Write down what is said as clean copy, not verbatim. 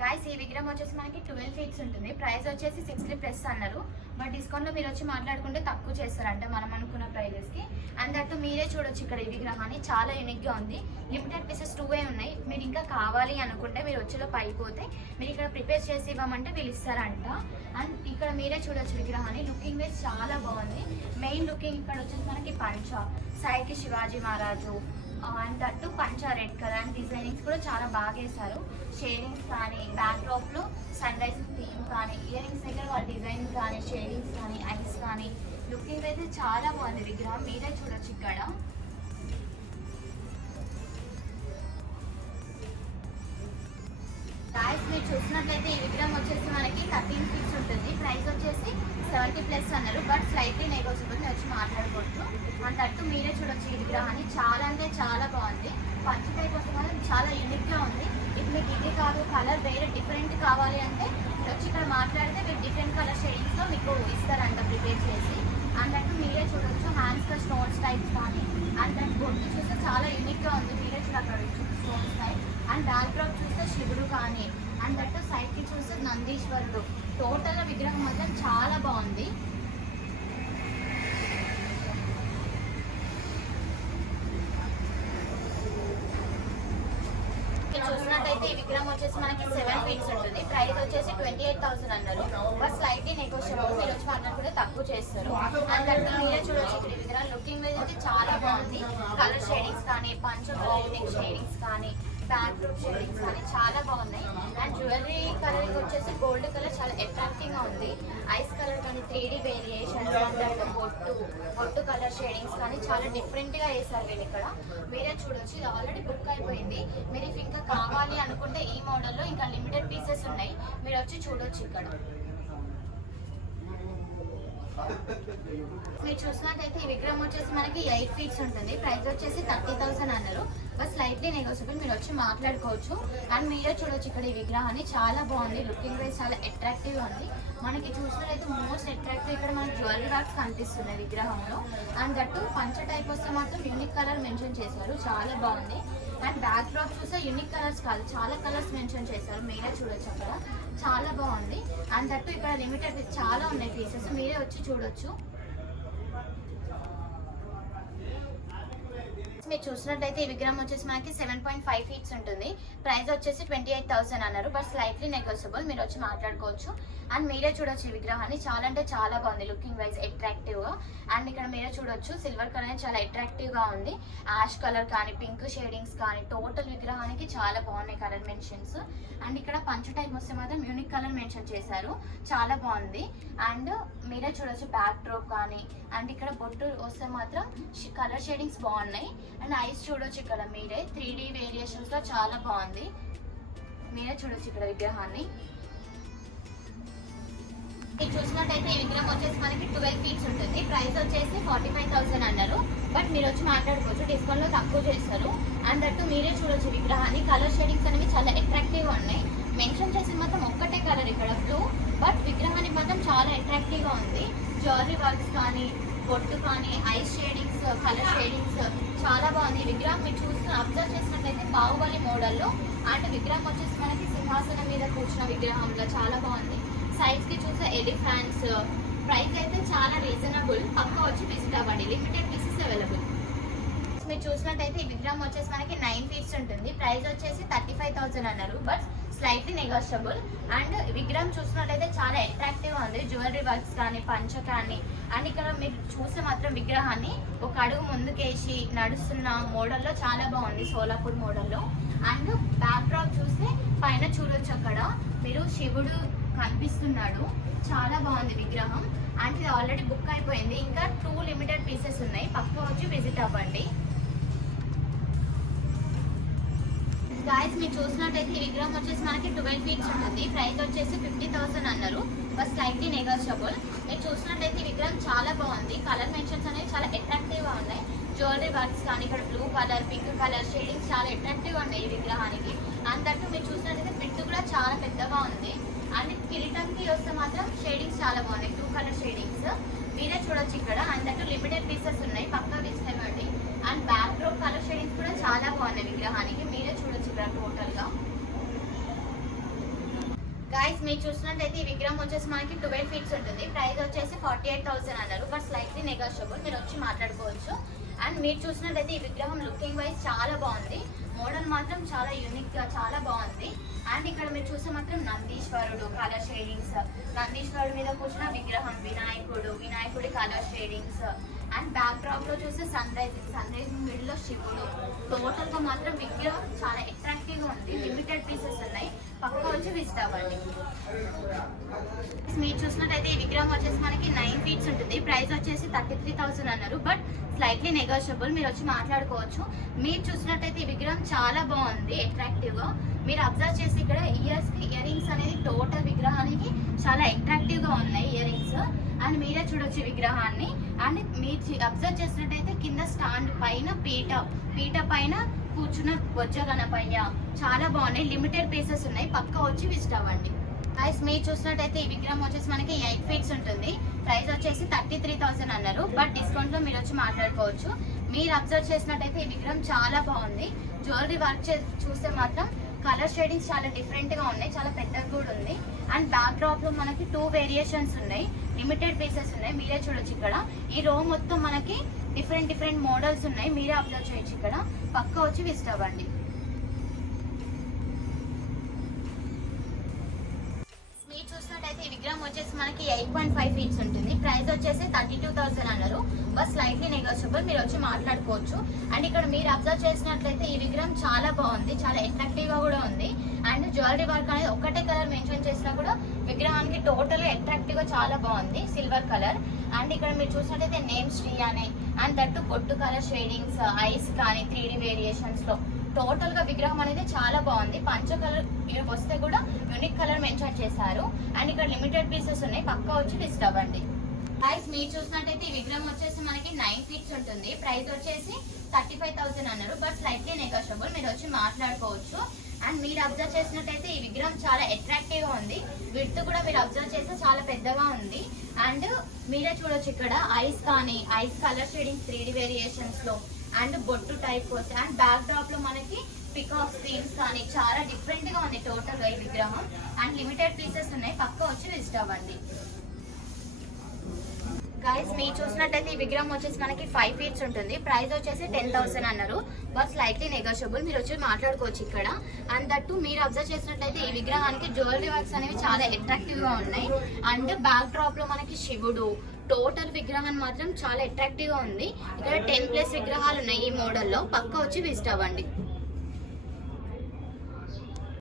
Guys ఈ విగ్రహం వచ్చేసి మనకి 12 ఫీట్స్ ఉంటుంది. ప్రైస్ వచ్చేసి 60+ అన్నారు. బట్ డిస్కౌంట్లో మీరు వచ్చి మాట్లాడుకుంటే తక్కువ చేస్తారంట మనం అనుకున్న ప్రైజెస్కి. అండ్ దట్టు మీరే చూడొచ్చు ఇక్కడ ఈ విగ్రహాన్ని చాలా యూనిక్గా ఉంది. లిమిటెడ్ పీసెస్ 2 ఉన్నాయి. మీరు ఇంకా కావాలి అనుకుంటే మీరు వచ్చేలో పైపోతే మీరు ఇక్కడ ప్రిపేర్ చేసి ఇవ్వమంటే వీళ్ళు ఇస్తారంట. అండ్ ఇక్కడ మీరే చూడొచ్చు విగ్రహాన్ని. లుకింగ్ వైజ్ చాలా బాగుంది. మెయిన్ లుకింగ్ ఇక్కడ వచ్చేసి మనకి పంచ, సైడ్కి శివాజీ మహారాజు అండ్ దట్టు పంచ రెడ్ కలర్ అండ్ డిజైనింగ్స్ కూడా చాలా బాగా వేశారు. షేడింగ్స్ కానీ బ్యాక్ డ్రాప్లో సన్ రైజ్ థీమ్ కానీ ఇయర్ రింగ్స్ దగ్గర వాళ్ళ డిజైన్ కానీ షేడింగ్స్ కానీ ఐస్ కానీ లుకింగ్ అయితే చాలా బాగుంది విగ్రహం. మీరే చూడొచ్చు ఇక్కడ. ప్రైస్ మీరు చూసినట్లయితే ఈ విగ్రహం వచ్చేసి మనకి 13 ఫీట్స్ ఉంటుంది. ప్రైస్ వచ్చేసి 70+ అన్నారు. బట్ స్లైట్లీ నెగోషియబుల్ వచ్చి మాట్లాడుకోవచ్చు. అంతట్టు మీరే చూడొచ్చు ఈ విగ్రహాన్ని. చాలా అంటే చాలా బాగుంది. పంచకాయ కోసం మాత్రం చాలా యూనిక్గా ఉంది. ఇప్పుడు మీకు ఇది కాదు కలర్ వేరే డిఫరెంట్ కావాలి అంటే వచ్చి ఇక్కడ మాట్లాడితే మీరు డిఫరెంట్ కలర్ షేడింగ్స్లో మీకు ఇస్తారంట ప్రిపేర్ చేసి. అంతట్టు మీరే చూడొచ్చు హ్యాండ్స్లో స్టోన్స్ టైప్స్ కానీ అండ్ దాని బొట్టు చూస్తే చాలా యూనిక్గా ఉంది. మీరే చూడ అక్కడ stones type and back drop చూస్తే శివుడు కానీ అండ్ దట్టు సైడ్కి చూస్తే నందీశ్వరుడు. టోటల్గా విగ్రహం మాత్రం చాలా బాగుంది. చూసినట్టయితే ఈ విగ్రహం వచ్చేసి మనకి 7 ఫీట్స్ ఉంటుంది. ప్రైస్ వచ్చేసి 28,000 అన్నారు. బట్ స్లైట్లీ నెగోషియబుల్ మీరు వచ్చి మాట్లాడుకుంటే తక్కువ చేస్తారు. అండ్ అంటే మీరే చూడొచ్చు ఇక్కడ ఈ విగ్రహం లుకింగ్ మీద అయితే చాలా బాగుంది. కలర్ షేడింగ్స్ కానీ పంచ షేడింగ్స్ కానీ బ్యాక్ డ్రాప్ షేడింగ్స్ కానీ చాలా బాగున్నాయి. అండ్ జ్యువెలరీ కలర్ వచ్చేసి గోల్డ్ కలర్ చాలా అట్రాక్టివ్గా ఉంది. ఐస్ కలర్ కానీ 3D వేరియేషన్స్ అండ్ బొట్టు కలర్ షేడింగ్స్ కానీ చాలా డిఫరెంట్గా వేసారు వీళ్ళు ఇక్కడ. మీరే చూడొచ్చు. ఇది ఆల్రెడీ బుక్ అయిపోయింది. మీరు ఇఫ్ ఇంకా కావాలి అనుకుంటే ఈ మోడల్లో ఇంకా లిమిటెడ్ పీసెస్ ఉన్నాయి. మీరు వచ్చి చూడొచ్చు ఇక్కడ. మీరు చూసినట్టయితే ఈ విగ్రహం వచ్చేసి మనకి 8 ఫీట్స్ ఉంటుంది. ప్రైస్ వచ్చేసి 30,000 అన్నారు. బట్ స్లైట్లీ నెగోషియబుల్ మీరు వచ్చి మాట్లాడుకోవచ్చు. అండ్ మీరే చూడొచ్చు ఇక్కడ ఈ విగ్రహాన్ని. చాలా బాగుంది. లుకింగ్ వైజ్ చాలా అట్రాక్టివ్గా ఉంది. మనకి చూసినట్లయితే మోస్ట్ అట్రాక్టివ్ ఇక్కడ మనకి జ్యువెలరీ వర్క్స్ కనిపిస్తున్నాయి విగ్రహంలో. అండ్ దట్టు పంచ టైప్ వస్తే మాత్రం యూనిక్ కలర్ మెన్షన్ చేశారు. చాలా బాగుంది. అండ్ బ్యాక్ డ్రాప్ చూస్తే యూనిక్ కలర్స్ కాదు చాలా కలర్స్ మెన్షన్ చేశారు. మీరే చూడొచ్చు అక్కడ. చాలా బాగుంది. అండ్ దట్టు ఇక్కడ లిమిటెడ్ చాలా ఉన్నాయి పీసెస్. మీరే వచ్చి చూడొచ్చు. మీరు చూసినట్టయితే ఈ విగ్రహం వచ్చేసి మనకి 7.5 ఫీట్స్ ఉంటుంది. ప్రైస్ వచ్చేసి 28,000 అన్నారు. బట్ స్లైట్లీ నెగోషియబుల్ మీరు వచ్చి మాట్లాడుకోవచ్చు. అండ్ మీరే చూడొచ్చు ఈ విగ్రహాన్ని. చాలా అంటే చాలా బాగుంది లుకింగ్ వైజ్ అట్రాక్టివ్గా. అండ్ ఇక్కడ మీరే చూడొచ్చు సిల్వర్ కలర్ చాలా అట్రాక్టివ్గా ఉంది. యాష్ కలర్ కానీ పింక్ షేడింగ్స్ కానీ టోటల్ విగ్రహానికి చాలా బాగున్నాయి కలర్ మెన్షన్స్. అండ్ ఇక్కడ పంచ టైప్ వస్తే మాత్రం యూనిక్ కలర్ మెన్షన్ చేశారు. చాలా బాగుంది. అండ్ మీరే చూడొచ్చు బ్యాక్ డ్రాప్ కానీ అండ్ ఇక్కడ బొట్టు వస్తే మాత్రం కలర్ షేడింగ్స్ బాగున్నాయి. అండ్ ఐస్ చూడొచ్చు ఇక్కడ మీరే 3D వేరియేషన్స్లో చాలా బాగుంది. మీరే చూడొచ్చు ఇక్కడ విగ్రహాన్ని. మీరు చూసినట్టయితే ఈ విగ్రహం వచ్చేసి మనకి 12 ఫీట్స్ ఉంటుంది. ప్రైస్ వచ్చేసి 45,000 అన్నారు. బట్ మీరు వచ్చి మాట్లాడుకోవచ్చు. డిస్కౌంట్లో తక్కువ చేస్తారు. అండ్ దట్టు మీరే చూడొచ్చు విగ్రహాన్ని. కలర్ షేడింగ్స్ అనేవి చాలా అట్రాక్టివ్గా ఉన్నాయి. మెన్షన్ చేసిన మాత్రం ఒక్కటే కలర్ ఇక్కడ బ్లూ. బట్ విగ్రహానికి మాత్రం చాలా అట్రాక్టివ్గా ఉంది. జ్యువెలరీ వర్క్స్ కానీ బొట్టు కానీ ఐస్ షేడింగ్స్ కలర్ షేడింగ్స్ చాలా బాగుంది. విగ్రహం మీరు అబ్జర్వ్ చేసినట్లయితే బాహుబలి మోడల్లో అండ్ విగ్రహం వచ్చేసి మనకి సింహాసనం మీద కూర్చున్న విగ్రహంలో చాలా బాగుంది. సైజ్కి చూసే ఎలిఫెంట్స్. ప్రైస్ అయితే చాలా రీజనబుల్. పక్క వచ్చి విజిట్ అవ్వండి. Limited pieces available. మీరు చూసినట్టయితే ఈ విగ్రహం వచ్చేసి మనకి 9 ఫీట్స్ ఉంటుంది. ప్రైస్ వచ్చేసి 35,000 అన్నారు. But slightly negotiable. అండ్ విగ్రహం చూసినట్లయితే చాలా అట్రాక్టివ్గా ఉంది. జ్యువెలరీ వర్క్స్ కానీ పంచ కానీ అండ్ ఇక్కడ మీరు చూస్తే మాత్రం విగ్రహాన్ని ఒక అడుగు ముందుకేసి నడుస్తున్న మోడల్లో చాలా బాగుంది. సోలాపూర్ మోడల్లో. అండ్ బ్యాక్ డ్రాప్ చూస్తే పైన చూడొచ్చు అక్కడ మీరు శివుడు కనిపిస్తున్నాడు. చాలా బాగుంది విగ్రహం. అండ్ ఇది ఆల్రెడీ బుక్ అయిపోయింది. ఇంకా 2 లిమిటెడ్ పీసెస్ ఉన్నాయి. పక్క వచ్చి విజిట్ అవ్వండి. గాయస్ మీరు చూసినట్టయితే ఈ విగ్రహం వచ్చేసి మనకి 12 ఫీట్స్ ఉంటుంది. ప్రైస్ వచ్చేసి 50,000 అన్నారు. But slightly negotiable. మీరు చూసినట్టయితే ఈ విగ్రహం చాలా బాగుంది. కలర్ మెన్షన్స్ అనేవి చాలా అట్రాక్టివ్గా ఉన్నాయి. జ్యువెలరీ వర్క్స్ కానీ ఇక్కడ blue colour pink colour shadings చాలా అట్రాక్టివ్గా ఉన్నాయి ఈ విగ్రహానికి. అంతట్టు మీరు చూసినట్టయితే బిట్టు కూడా చాలా పెద్దగా ఉంది. అండ్ కిరీటంకి వస్తే మాత్రం షేడింగ్స్ చాలా బాగున్నాయి. 2 కలర్ షేడింగ్స్ మీరే చూడొచ్చు ఇక్కడ. అంతట్టు లిమిటెడ్ పీసెస్ ఉన్నాయి. పక్కా విజిట్ అవ్వండి. And back drop colour shadings కూడా చాలా బాగున్నాయి విగ్రహానికి. మీరే చూడొచ్చు ఇక్కడ టోటల్గా. గాయస్ మీరు చూసినట్లయితే ఈ విగ్రహం వచ్చేసి మనకి 12 ఫీట్స్ ఉంటుంది. ప్రైస్ వచ్చేసి 48,000 అన్నారు, బట్ స్లైట్లీ నెగోషియబుల్, మీరు వచ్చి మాట్లాడుకోవచ్చు. అండ్ మీరు చూసినట్లయితే ఈ విగ్రహం లుకింగ్ వైజ్ చాలా బాగుంది, మోడల్ మాత్రం చాలా యూనిక్ గా చాలా బాగుంది. అండ్ ఇక్కడ మీరు చూస్తే మాత్రం నందీశ్వరుడు కలర్ షేడింగ్స్, నందీశ్వరుడు మీద కూర్చున్న విగ్రహం, వినాయకుడి colour shadings. And back drop లో చూస్తే సన్ రైజ్ మిడిల్ లో శివుడు. టోటల్ గా మాత్రం విగ్రహం చాలా అట్రాక్టివ్ గా ఉంది. లిమిటెడ్ పీసెస్ ఉన్నాయి, పక్క వచ్చి విజిట్ అవ్వండి. మీరు చూసినట్టయితే ఈ విగ్రహం వచ్చేసి మనకి 9 ఫీట్స్ ఉంటుంది. ప్రైస్ వచ్చేసి 33,000 అన్నారు, బట్ స్లైట్లీ నెగోషియబుల్, మీరు వచ్చి మాట్లాడుకోవచ్చు. మీరు చూసినట్టయితే ఈ విగ్రహం చాలా బాగుంది అట్రాక్టివ్ గా. మీరు అబ్జర్వ్ చేసి ఇక్కడ ఇయర్ రింగ్స్ అనేది టోటల్ విగ్రహానికి చాలా అట్రాక్టివ్ గా ఉన్నాయి ఇయర్ రింగ్స్. అండ్ మీరే చూడొచ్చు విగ్రహాన్ని. అండ్ మీరు అబ్జర్వ్ చేసినట్టయితే కింద స్టాండ్ పైన పీట పైన కూర్చున్న బొజ్జ గణపయ్య చాలా బాగున్నాయి. లిమిటెడ్ పీసెస్ ఉన్నాయి, పక్క వచ్చి విజిట్ అవ్వండి. గైస్ మీరు చూసినట్టయితే ఈ విగ్రహం వచ్చేసి మనకి 8 ఫీట్స్ ఉంటుంది. ప్రైస్ వచ్చేసి 33,000 అన్నారు, బట్ డిస్కౌంట్ లో మీరు వచ్చి మాట్లాడుకోవచ్చు. మీరు అబ్జర్వ్ చేసినట్టయితే ఈ విగ్రహం చాలా బాగుంది. జ్యువెలరీ వర్క్ చూస్తే మాత్రం కలర్ షేడింగ్స్ చాలా డిఫరెంట్ గా ఉన్నాయి, చాలా పెద్దగా కూడా ఉంది. అండ్ బ్యాక్ డ్రాప్ లో మనకి 2 వేరియేషన్స్ ఉన్నాయి, లిమిటెడ్ పీసెస్ ఉన్నాయి, మీరే చూడొచ్చు. ఇక్కడ ఈ రో మొత్తం మనకి డిఫరెంట్ మోడల్స్ ఉన్నాయి, మీరే అబ్జర్వ్ చేయొచ్చు. ఇక్కడ పక్క వచ్చి విజిట్ అవ్వండి. మీరు చూసినట్టయితే ఈ విగ్రహం వచ్చేసి మనకి 8.5 ఫీట్స్ ఉంటుంది. ప్రైస్ వచ్చేసి 32,000 అన్నారు, బట్ స్లైట్లీ నెగోషియబుల్, మీరు వచ్చి మాట్లాడుకోవచ్చు. అండ్ ఇక్కడ మీరు అబ్జర్వ్ చేసినట్లయితే ఈ విగ్రహం చాలా బాగుంది, చాలా అట్రాక్టివ్ గా కూడా ఉంది. అండ్ జ్యువెలరీ వర్క్ అనేది ఒకటే కలర్ మెన్షన్ చేసినా కూడా విగ్రహానికి టోటల్ అట్రాక్టివ్ గా చాలా బాగుంది, సిల్వర్ కలర్. అండ్ ఇక్కడ మీరు చూసినట్టయితే నేమ్ శ్రీ అని, అండ్ దట్టు బొట్టు కలర్ షేడింగ్స్, ఐస్ కానీ 3D వేరియేషన్స్ లో టోటల్ గా విగ్రహం అనేది చాలా బాగుంది. పంచ కలర్ వస్తే కూడా యూనిక్ కలర్ మెన్షన్ చేశారు. అండ్ ఇక్కడ లిమిటెడ్ పీసెస్ ఉన్నాయి, పక్కా వచ్చి విజిట్ అవ్వండి. గైస్ మీరు చూసినట్టయితే ఈ విగ్రహం వచ్చేసి మనకి 9 ఫీట్స్ ఉంటుంది. ప్రైస్ వచ్చేసి 35,000 అన్నారు, బట్ స్లైట్లీ నెగోషియబుల్, మీరు వచ్చి మాట్లాడుకోవచ్చు. అండ్ మీరు అబ్జర్వ్ చేసినట్టయితే ఈ విగ్రహం చాలా అట్రాక్టివ్ గా ఉంది. విడ్త్ కూడా మీరు అబ్జర్వ్ చేస్తే చాలా పెద్దగా ఉంది. అండ్ మీరే చూడొచ్చు ఇక్కడ ఐస్ కానీ ice colour shading 3D variations లో, అండ్ బొట్టు టైప్ వచ్చి, అండ్ బ్యాక్ డ్రాప్ లో మనకి పికాక్ థీమ్స్ కానీ చాలా డిఫరెంట్ గా ఉంది టోటల్ గా ఈ విగ్రహం. అండ్ లిమిటెడ్ పీసెస్ ఉన్నాయి, పక్క వచ్చి విజిట్ అవ్వండి. గైస్ మీరు చూసినట్టయితే ఈ విగ్రహం వచ్చేసి మనకి 5 ఫీట్స్ ఉంటుంది. ప్రైస్ వచ్చేసి 10,000 అన్నారు, బట్ స్లైట్లీ నెగోషియబుల్, మీరు వచ్చి మాట్లాడుకోవచ్చు ఇక్కడ. అండ్ దట్టు మీరు అబ్జర్వ్ చేసినట్టయితే ఈ విగ్రహానికి జ్యువెలరీ వర్క్స్ అనేవి చాలా అట్రాక్టివ్ గా ఉన్నాయి. అండ్ బ్యాక్ డ్రాప్ లో మనకి శివుడు, టోటల్ విగ్రహం మాత్రం చాలా అట్రాక్టివ్ గా ఉంది. ఇక్కడ 10+ విగ్రహాలు ఉన్నాయి ఈ మోడల్లో, పక్క వచ్చి విజిట్ అవ్వండి.